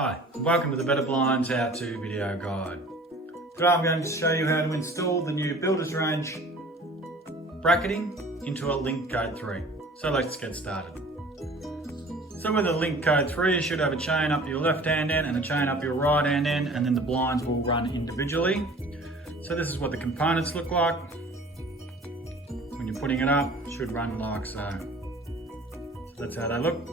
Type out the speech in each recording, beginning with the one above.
Hi, welcome to the Betta Blinds how-to video guide. Today I'm going to show you how to install the new Builder's Range bracketing into a Link Code 3. So let's get started. So with a Link Code 3 you should have a chain up your left hand end and a chain up your right hand end, and then the blinds will run individually. So this is what the components look like. When you're putting it up, it should run like so. That's how they look.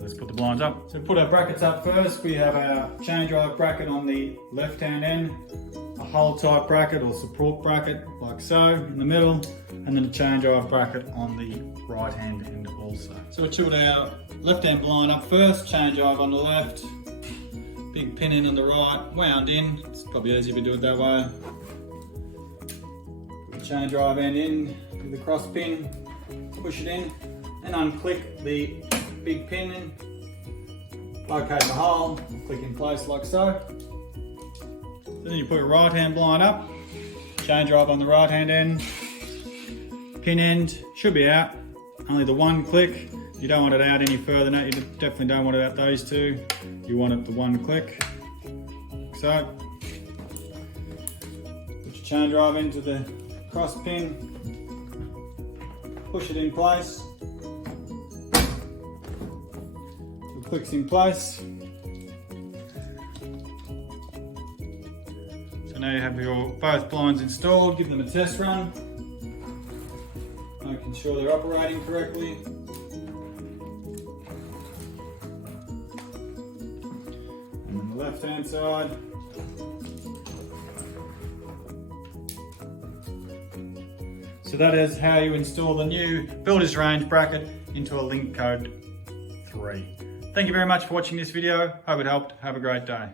Let's put the blinds up. So put our brackets up first. We have our chain drive bracket on the left hand end, a hole type bracket or support bracket like so in the middle, and then a chain drive bracket on the right hand end also. So we tilt our left hand blind up first, chain drive on the left, big pin in on the right, wound in. It's probably easier if we do it that way. Put the chain drive end in with the cross pin, push it in and unclick the big pin in, locate the hole, click in place like so. Then you put your right hand blind up, chain drive on the right hand end, pin end should be out, only the one click. You don't want it out any further than that, you definitely don't want it out those two, you want it the one click. So, put your chain drive into the cross pin, push it in place. Clicks in place. So now you have your both blinds installed. Give them a test run, making sure they're operating correctly. And on the left hand side. So that is how you install the new Builder's Range bracket into a Link Code 3. Thank you very much for watching this video. Hope it helped. Have a great day.